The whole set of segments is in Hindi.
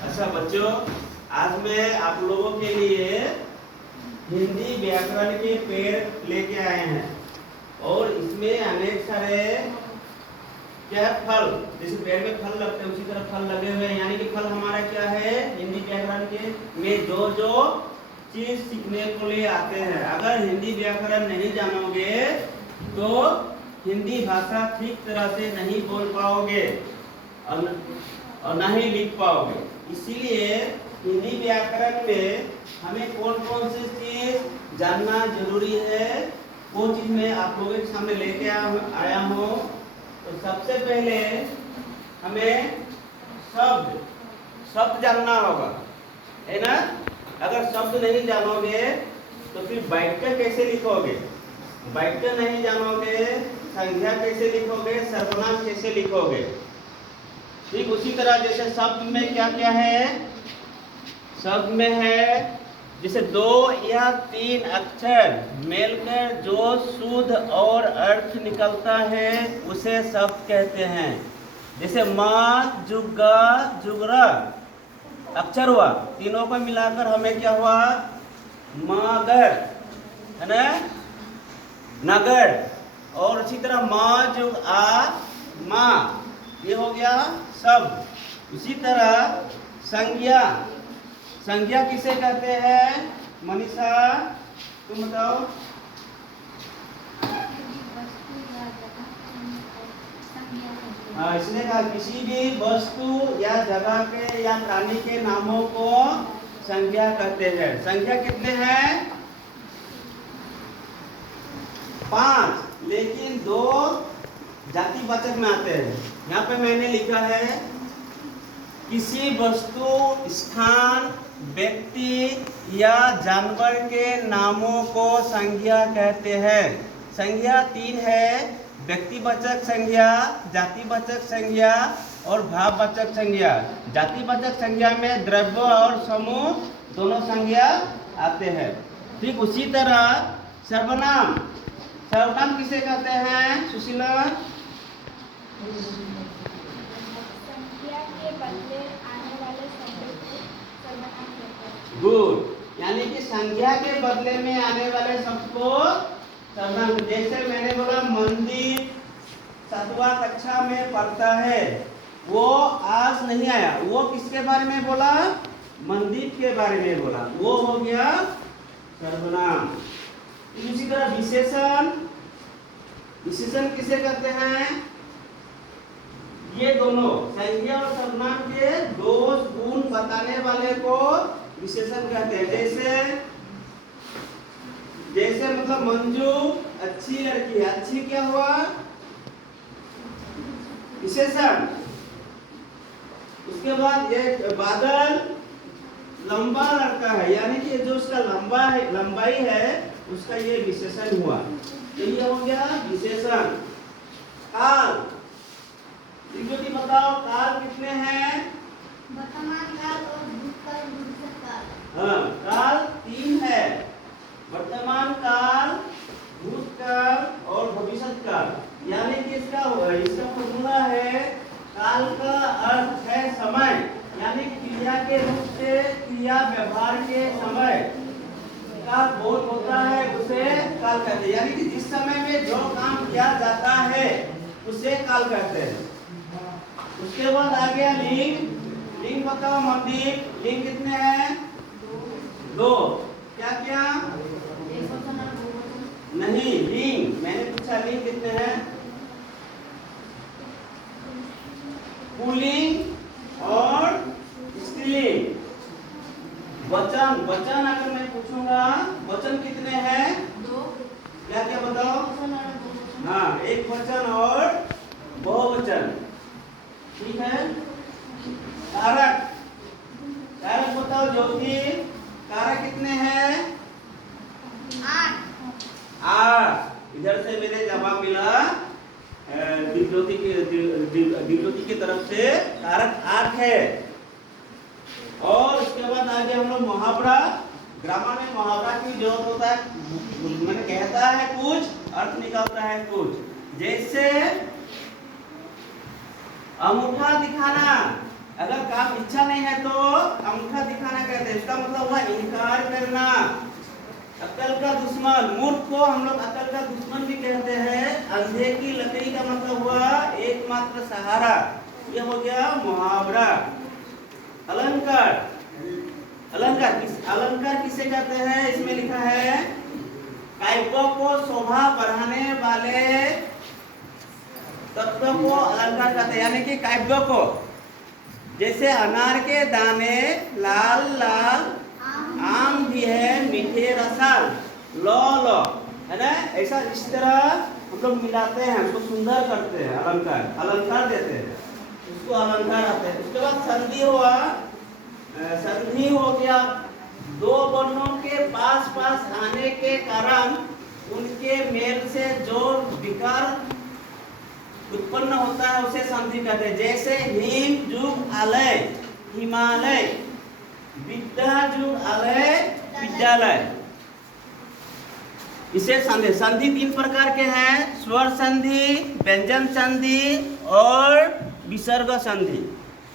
अच्छा बच्चों, आज मैं आप लोगों के लिए हिंदी व्याकरण के पेड़ लेके आए हैं और इसमें अनेक सारे क्या है फल, जैसे पेड़ में फल लगते हैं उसी तरह फल लगे हुए हैं। यानी कि फल हमारा क्या है, हिंदी व्याकरण के में जो जो चीज सीखने को लिए आते हैं। अगर हिंदी व्याकरण नहीं जानोगे तो हिंदी भाषा ठीक तरह से नहीं बोल पाओगे और ना ही लिख पाओगे। इसीलिए हिंदी व्याकरण में हमें कौन कौन सी चीज जानना जरूरी है, वो चीज मैं आप लोगों के सामने लेके आया हूँ। तो सबसे पहले हमें शब्द जानना होगा, है ना। अगर शब्द नहीं जानोगे तो फिर वाक्य कैसे लिखोगे, वाक्य नहीं जानोगे संज्ञा कैसे लिखोगे, सर्वनाम कैसे लिखोगे। ठीक उसी तरह जैसे शब्द में क्या क्या है, शब्द में है जैसे 2 या 3 अक्षर मिलकर जो शुद्ध और अर्थ निकलता है उसे शब्द कहते हैं। जैसे माँ, जुग्गा, जुगरा अक्षर हुआ, तीनों को मिलाकर हमें क्या हुआ, मागर, है ना, नगर। और इसी तरह माँ जुग आ माँ, ये हो गया शब्द। इसी तरह संज्ञा, संज्ञा किसे कहते हैं मनीषा, तुम बताओ। इसने कहा किसी भी वस्तु या जगह के या प्राणी के नामों को संज्ञा कहते हैं। संज्ञा कितने हैं, 5, लेकिन 2 जातिवाचक में आते हैं। यहाँ पे मैंने लिखा है किसी वस्तु, स्थान, व्यक्ति या जानवर के नामों को संज्ञा कहते हैं। संज्ञा 3 है, व्यक्तिवाचक संज्ञा, जातिवाचक संज्ञा और भाववाचक संज्ञा। जातिवाचक संज्ञा में द्रव्य और समूह दोनों संज्ञा आते हैं। ठीक उसी तरह सर्वनाम, सर्वनाम किसे कहते हैं सुशीला। गुड, यानी कि संज्ञा के बदले में आने वाले शब्द को सर्वनाम। जैसे मैंने बोला मंदिर 7वां कक्षा में पढ़ता है, वो आज नहीं आया, वो किसके बारे में बोला, मंदिर के बारे में बोला, वो हो गया सर्वनाम। इसी तरह विशेषण, विशेषण किसे कहते हैं, ये दोनों संज्ञा और सर्वनाम के दोष गुण बताने वाले को विशेषण कहते हैं। जैसे मतलब मंजू अच्छी लड़की है, अच्छी क्या हुआ, विशेषण। उसके बाद ये बादल लंबा लड़का है, यानी कि जो उसका लंबाई है उसका ये विशेषण हुआ, तो ये हो गया विशेषण। काल, त्रिकोटी बताओ, काल कितने हैं, वर्तमान काल और भूतकाल, भविष्य काल। हाँ, काल 3 है, वर्तमान काल, भूतकाल और भविष्य काल। यानी कि इसका फॉर्मूला है, काल का अर्थ है समय, यानी क्रिया के रूप से क्रिया व्यवहार के समय का बोध होता है उसे काल कहते हैं। यानी कि जिस समय में जो काम किया जाता है उसे काल कहते हैं। उसके बाद आ गया लिंग, लिंग बताओ मंदिर, लिंग कितने हैं, 2। क्या क्या नहीं, लिंग मैंने पूछा लिंग कितने हैं, पुल्लिंग और स्त्रीलिंग। वचन, वचन अगर मैं पूछूंगा वचन कितने हैं, 2। क्या क्या बताओ, हाँ, एक वचन और बहुवचन। ठीक है। कारक, कारक बताओ ज्योति, कारक कितने हैं, 8। इधर से मेरे जवाब मिला दिव्योति की तरफ से कारक 8 है। और उसके बाद आगे हम लोग मुहावरा। ग्रामर में मुहावरा की जरूरत होता है, मैंने कहता है कुछ अर्थ निकलता है कुछ। जैसे अंगूठा दिखाना, अगर काम इच्छा नहीं है तो अंगूठा दिखाना कहते हैं। इसका मतलब हुआ इनकार करना। अक्ल का दुश्मन, मूर्ख को हम लोग अक्ल का दुश्मन भी कहते हैं। अंधे की लकड़ी का मतलब हुआ एकमात्र सहारा। ये हो गया मुहावरा। अलंकार, अलंकार किसे कहते हैं? इसमें लिखा है काव्यों को शोभा बढ़ाने वाले तत्वों को अलंकार कहते हैं। यानी कि काव्यों को, जैसे अनार के दाने लाल लाल, आम भी है मीठे रसाल, लो लो, है ना? ऐसा इस तरह हम लोग मिलाते हैं, उसको सुंदर करते हैं, अलंकार देते हैं, उसको अलंकार आते हैं। उसके बाद संधि हुआ। संधि हो गया दो वर्णों के पास पास आने के कारण उनके मेल से जो विकार उत्पन्न होता है उसे संधि कहते हैं। जैसे हिम जुग आलय हिमालय, विद्या जुग आलय विद्यालय, इसे संधि। संधि तीन प्रकार के हैं, स्वर संधि, व्यंजन संधि और विसर्ग संधि।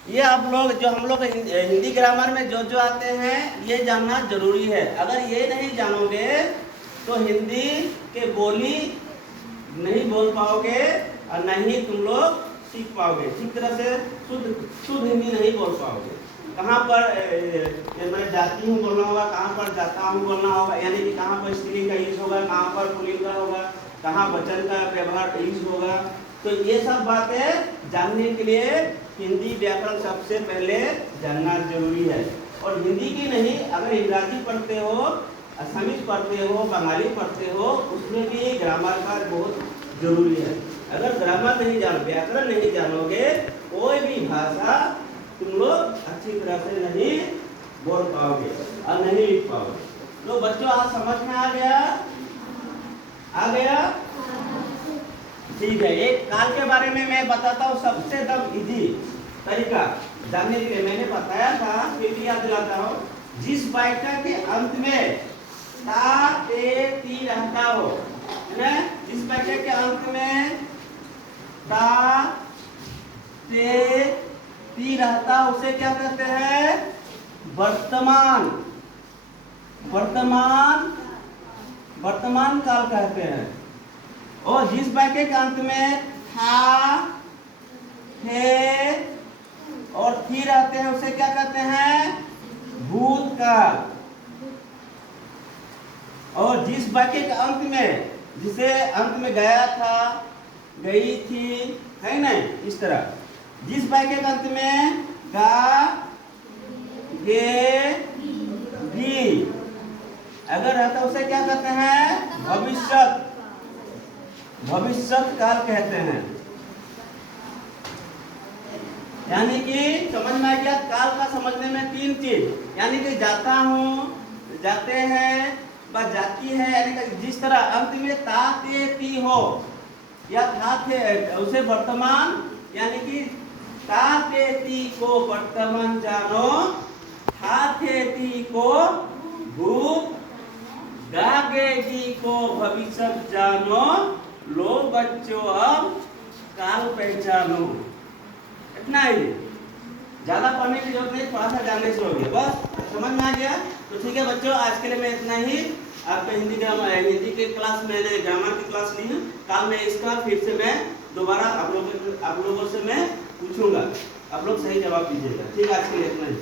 ये आप लोग जो हम लोग हिंदी ग्रामर में जो आते हैं ये जानना जरूरी है। अगर ये नहीं जानोगे तो हिंदी के बोली नहीं बोल पाओगे और नहीं तुम लोग सीख पाओगे, ठीक तरह से शुद्ध हिंदी नहीं बोल पाओगे। कहाँ पर मैं जाती हूँ बोलना होगा, कहाँ पर जाता हूँ बोलना होगा, यानी कि कहाँ पर स्त्रीलिंग का यूज होगा, कहाँ पर पुल्लिंग का होगा, कहाँ वचन का व्यवहार यूज होगा। तो ये सब बातें जानने के लिए हिंदी व्याकरण सबसे पहले जानना जरूरी है। और हिंदी की नहीं, अगर इंग्राजी पढ़ते हो, असमीज पढ़ते हो, बंगाली पढ़ते हो, उसमें भी ग्रामर का बहुत जरूरी है। अगर ग्रामर नहीं व्याकरण नहीं जानोगे, कोई भी भाषा तुम लोग अच्छी तरह से नहीं बोल पाओगे और नहीं लिख पाओगे। तो बच्चों आज समझ में आ गया? ठीक है। एक काल के बारे में मैं बताता हूँ, सबसे एकदम इजी तरीका जानने के लिए। मैंने बताया था, फिर भी याद दिलाता हूँ। जिस वाक्य के अंत में ता ते ती रहता हो, है ना? जिस वाक्य के अंत में ता ते ती रहता उसे क्या कहते हैं? वर्तमान काल कहते हैं। और जिस वाक्य के अंत में था, थे और थी रहते हैं उसे क्या कहते हैं? भूतकाल। और जिस वाक्य के अंत में, जिसे अंत में गया था, गई थी, है ना, इस तरह जिस वाक्य के अंत में गा, गे, गी अगर रहता उसे क्या कहते हैं? भविष्यत काल कहते हैं। यानी कि समझ में आ गया? काल का समझने में तीन चीज, यानी कि जाता हूँ, जाते हैं, बस जाती है, यानी कि जिस तरह अंत में ता ते ती हो या था थे उसे वर्तमान, यानी कि ता ते ती को वर्तमान जानो, था थे ती को भूत, गा गे गी को भविष्य जानो, लो बच्चों अब काल पहचानो। इतना ही, ज्यादा पढ़ने की जरूरत नहीं, थोड़ा सा जानने से हो गया, बस समझ में आ गया। तो ठीक है बच्चों, आज के लिए मैं इतना ही। आपका हिंदी के क्लास, मैंने ग्रामर की क्लास ली है, कल मैं इसका फिर से मैं दोबारा आप लोगों से मैं पूछूंगा, आप लोग सही जवाब दीजिएगा। ठीक है, आज के लिए इतना ही।